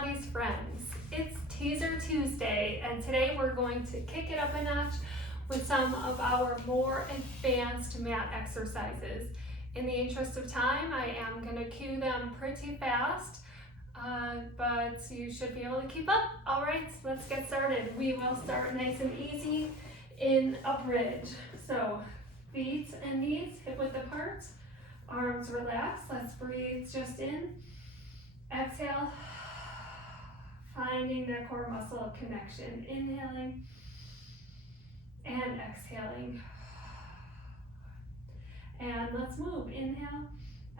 Pilates friends. It's Teaser Tuesday, and today we're going to kick it up a notch with some of our more advanced mat exercises. In the interest of time, I am going to cue them pretty fast, but you should be able to keep up. All right, let's get started. We will start nice and easy in a bridge. So feet and knees hip width apart, arms relaxed. Let's breathe just in. Exhale, finding that core muscle connection. Inhaling and exhaling. And let's move. Inhale,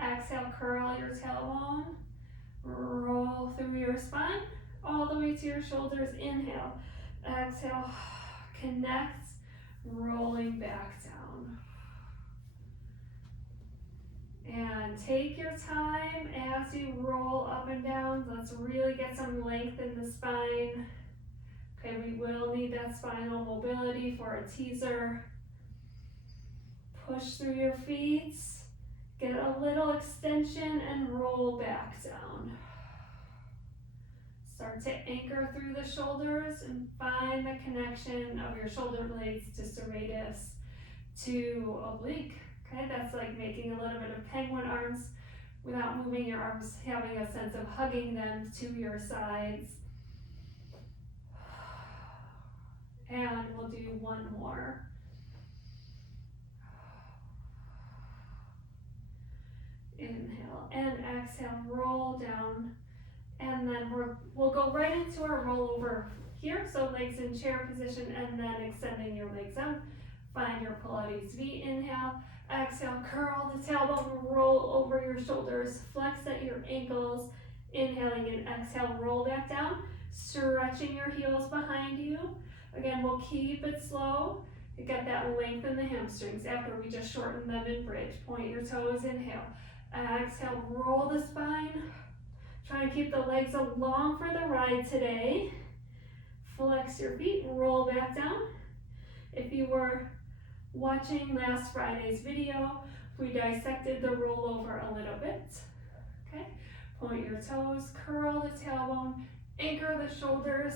exhale, curl your tailbone, roll through your spine, all the way to your shoulders. Inhale, exhale, connect, rolling back down. And take your time as you roll up and down. Let's really get some length in the spine. Okay, we will need that spinal mobility for a teaser. Push through your feet, get a little extension and roll back down. Start to anchor through the shoulders and find the connection of your shoulder blades to serratus to oblique. Okay, that's like making a little bit of penguin arms without moving your arms, having a sense of hugging them to your sides. And we'll do one more. Inhale and exhale, roll down. And then we'll go right into our rollover here. So legs in chair position and then extending your legs out. Find your Pilates V. Inhale, exhale, curl the tailbone, roll over your shoulders, flex at your ankles. Inhaling and exhale, roll back down, stretching your heels behind you. Again, we'll keep it slow. You get that length in the hamstrings after we just shorten them in bridge. Point your toes, inhale. Exhale, roll the spine. Try and keep the legs along for the ride today. Flex your feet, roll back down. If you were watching last Friday's video, we dissected the rollover a little bit. Okay, point your toes, curl the tailbone, anchor the shoulders,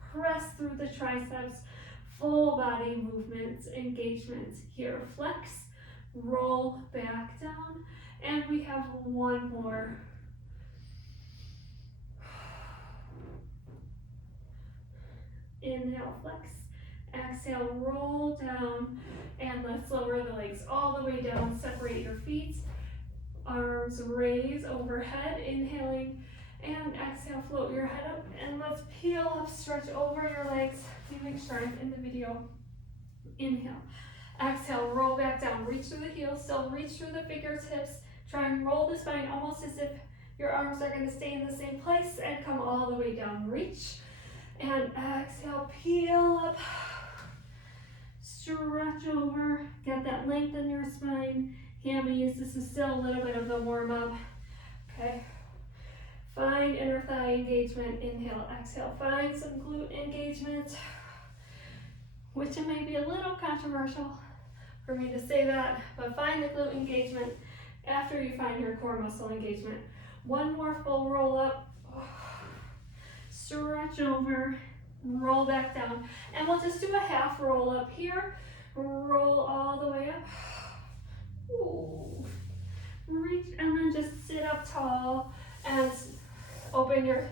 press through the triceps, full body movement, engagement here. Flex, roll back down, and we have one more. Inhale, flex. Exhale, roll down, and let's lower the legs all the way down. Separate your feet, arms raise overhead. Inhaling and exhale, float your head up, and let's peel up, stretch over your legs, feeling strength in the video. Inhale, exhale, roll back down, reach through the heels, still reach through the fingertips. Try and roll the spine almost as if your arms are going to stay in the same place and come all the way down. Reach and exhale, peel up, stretch over, get that length in your spine. Hammies, this is still a little bit of the warm up. Okay, find inner thigh engagement. Inhale, exhale, find some glute engagement, which it may be a little controversial for me to say that, but find the glute engagement after you find your core muscle engagement. One more full roll up, stretch over, roll back down, and we'll just do a half roll up here. Roll all the way up. Ooh. Reach and then just sit up tall and open your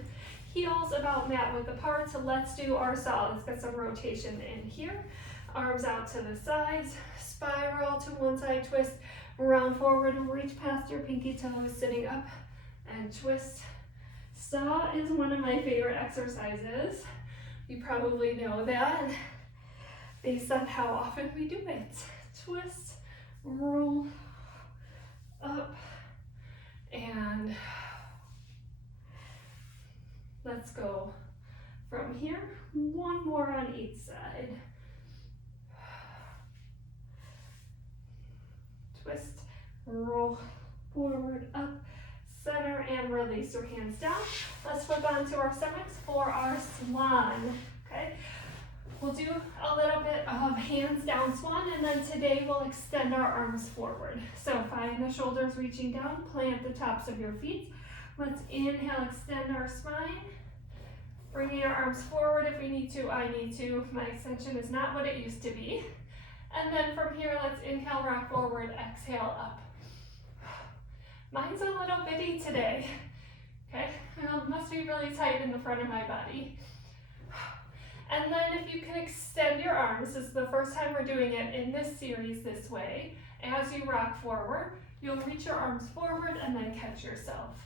heels about mat width apart. So let's do our saw. Let's get some rotation in here. Arms out to the sides, spiral to one side, twist, round forward, reach past your pinky toes, sitting up and twist. Saw is one of my favorite exercises. You probably know that based on how often we do it. Twist, roll, up, and let's go from here. One more on each side. Twist, roll, forward, up, center, and release your hands down. Let's flip onto our stomachs for our swan. Okay, we'll do a little bit of hands down swan, and then today we'll extend our arms forward. So find the shoulders reaching down, plant the tops of your feet. Let's inhale, extend our spine. Bringing your arms forward if we need to, I need to. My extension is not what it used to be. And then from here, let's inhale, rock forward, exhale, up. Mine's a little bitty today. Okay, it must be really tight in the front of my body. And then if you can extend your arms, this is the first time we're doing it in this series this way. As you rock forward, you'll reach your arms forward and then catch yourself.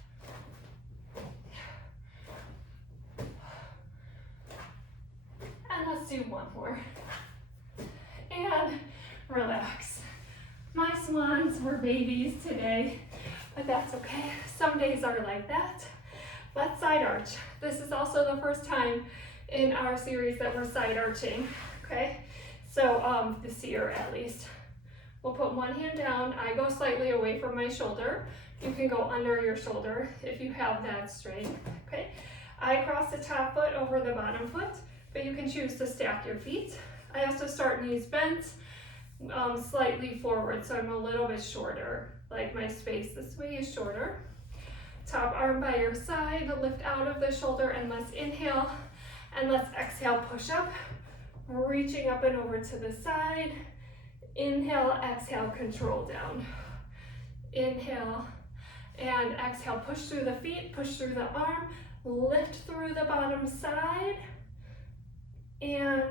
And let's do one more. And relax. My swans were babies today, but that's okay. Some days are like that. Let's side arch. This is also the first time in our series that we're side arching, okay? So this year at least. We'll put one hand down. I go slightly away from my shoulder. You can go under your shoulder if you have that straight, okay? I cross the top foot over the bottom foot, but you can choose to stack your feet. I also start knees bent, slightly forward, so I'm a little bit shorter, like my space this way is shorter. Top arm by your side, lift out of the shoulder, and let's inhale, and let's exhale, push up, reaching up and over to the side. Inhale, exhale, control down. Inhale, and exhale, push through the feet, push through the arm, lift through the bottom side, and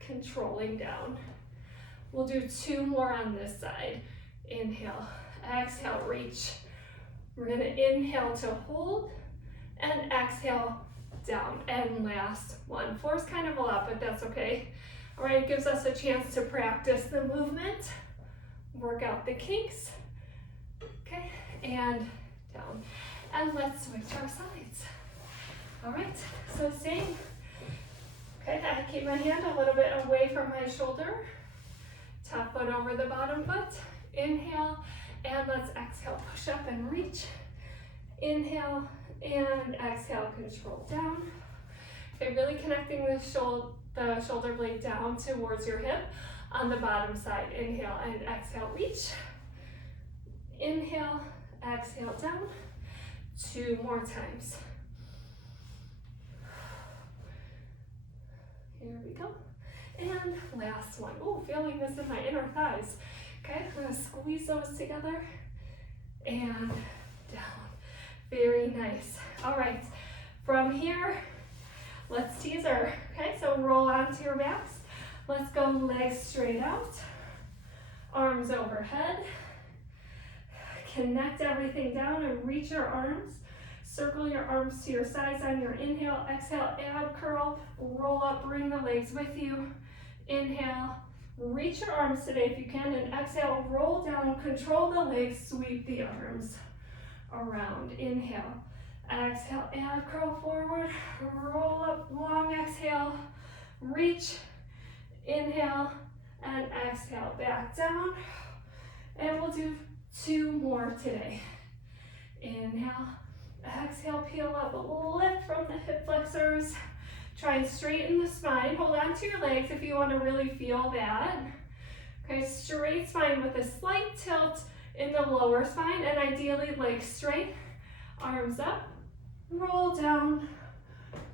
controlling down. We'll do two more on this side. Inhale, exhale, reach. We're gonna inhale to hold, and exhale, down. And last one. Four's kind of a lot, but that's okay. All right, it gives us a chance to practice the movement, work out the kinks, okay, and down. And let's switch our sides. All right, so same. Okay, I keep my hand a little bit away from my shoulder. Top foot over the bottom foot. Inhale, and let's exhale, push up and reach. Inhale, and exhale, control down. Okay, really connecting the shoulder blade down towards your hip on the bottom side. Inhale and exhale, reach. Inhale, exhale, down. Two more times. Here we go. And last one. Oh, feeling this in my inner thighs. Okay, I'm gonna squeeze those together and down. Very nice. All right, from here, let's teaser. Okay, so roll onto your backs. Let's go legs straight out, arms overhead. Connect everything down and reach your arms. Circle your arms to your sides on your inhale. Exhale, ab curl, roll up, bring the legs with you. Inhale, reach your arms today if you can, and exhale, roll down, control the legs, sweep the arms around. Inhale, exhale, ab curl forward, roll up, long exhale, reach, inhale, and exhale, back down. And we'll do two more today. Inhale, exhale, peel up, lift from the hip flexors. Try and straighten the spine. Hold on to your legs if you want to really feel that. Okay, straight spine with a slight tilt in the lower spine, and ideally legs straight, arms up, roll down,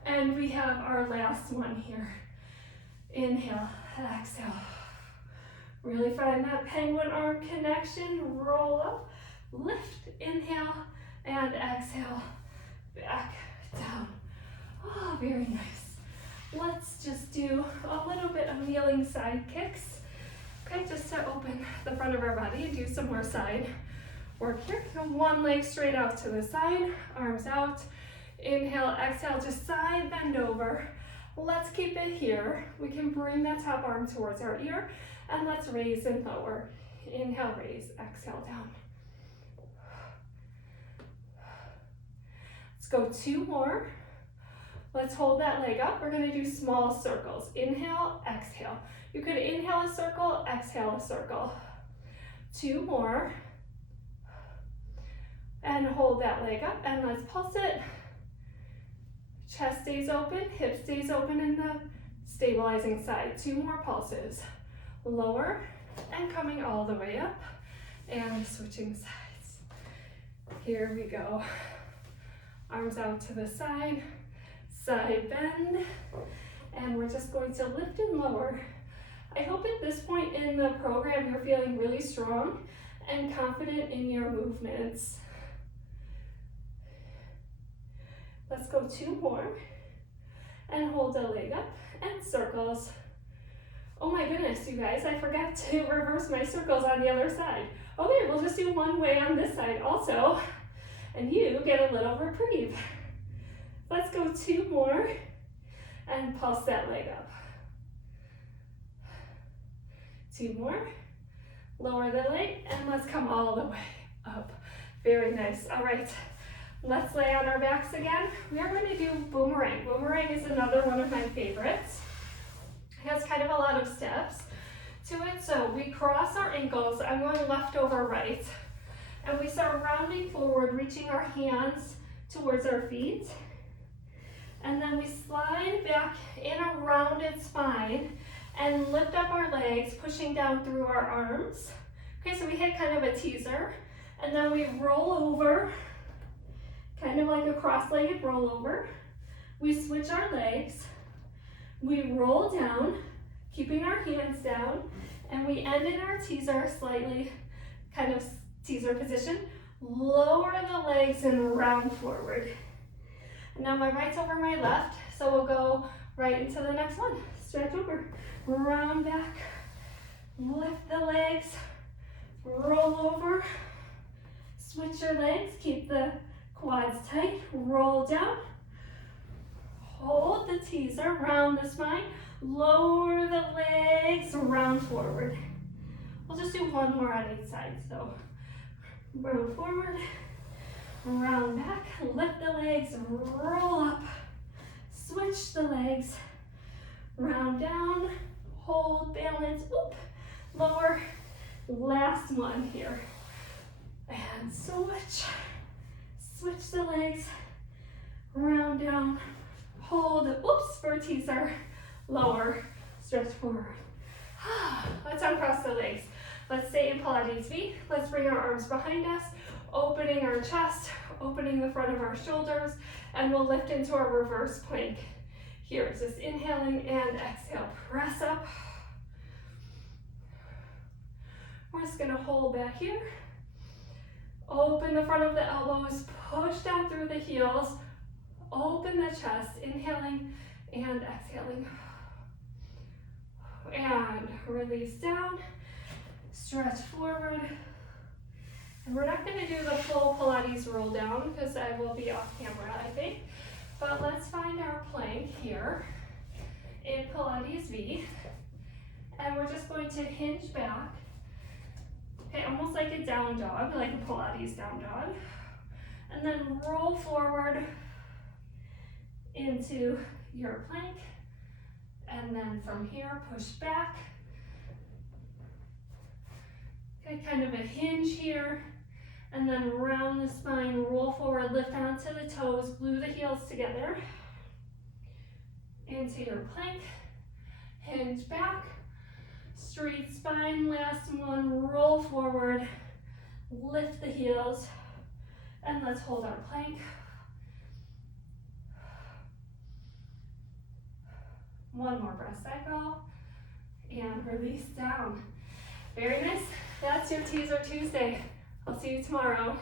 and we have our last one here. Inhale, exhale. Really find that penguin arm connection. Roll up, lift, inhale, and exhale, back, down. Oh, very nice. Let's just do a little bit of kneeling side kicks. Okay, just to open the front of our body and do some more side work here. So one leg straight out to the side, arms out. Inhale, exhale, just side bend over. Let's keep it here. We can bring that top arm towards our ear, and let's raise and lower. Inhale, raise, exhale, down. Let's go two more. Let's hold that leg up. We're gonna do small circles. Inhale, exhale. You could inhale a circle, exhale a circle. Two more. And hold that leg up, and let's pulse it. Chest stays open, hip stays open in the stabilizing side. Two more pulses. Lower and coming all the way up, and switching sides. Here we go. Arms out to the side, side bend, and we're just going to lift and lower. I hope at this point in the program you're feeling really strong and confident in your movements. Let's go 2 more, and hold the leg up, and circles. Oh my goodness, you guys, I forgot to reverse my circles on the other side. Okay, we'll just do one way on this side also, and you get a little reprieve. Let's go 2 more, and pulse that leg up. 2 more, lower the leg, and let's come all the way up. Very nice. All right, let's lay on our backs again. We are going to do boomerang. Boomerang is another one of my favorites. It has kind of a lot of steps to it. So we cross our ankles. I'm going left over right. And we start rounding forward, reaching our hands towards our feet. And then we slide back in a rounded spine and lift up our legs, pushing down through our arms. Okay, so we hit kind of a teaser. And then we roll over, kind of like a cross-legged rollover. We switch our legs. We roll down, keeping our hands down, and we end in our teaser, slightly kind of teaser position. Lower the legs and round forward. And now my right's over my left, so we'll go right into the next one. Stretch over, round back, lift the legs, roll over, switch your legs, keep the quads tight, roll down, hold the teaser, round the spine, lower the legs, round forward. We'll just do one more on each side. So round forward, round back, lift the legs, roll up, switch the legs, round down, hold, balance, oop, lower, last one here. And switch the legs, round down, hold, oops, for teaser, lower, stretch forward. Let's uncross the legs. Let's stay in Pilates V. Let's bring our arms behind us, opening our chest, opening the front of our shoulders, and we'll lift into our reverse plank. Here, just inhaling and exhale, press up. We're just gonna hold back here. Open the front of the elbows, push down through the heels, open the chest, inhaling and exhaling. And release down, stretch forward. And we're not gonna do the full Pilates roll down because I will be off camera, I think. But let's find our plank here in Pilates V. And we're just going to hinge back. Okay, almost like a down dog, like a Pilates down dog. And then roll forward into your plank. And then from here, push back. Okay, kind of a hinge here. And then round the spine, roll forward, lift onto the toes, glue the heels together. Into your plank, hinge back. Straight spine, last one, roll forward, lift the heels, and let's hold our plank. One more breath cycle, and release down. Very nice. That's your Teaser Tuesday. I'll see you tomorrow.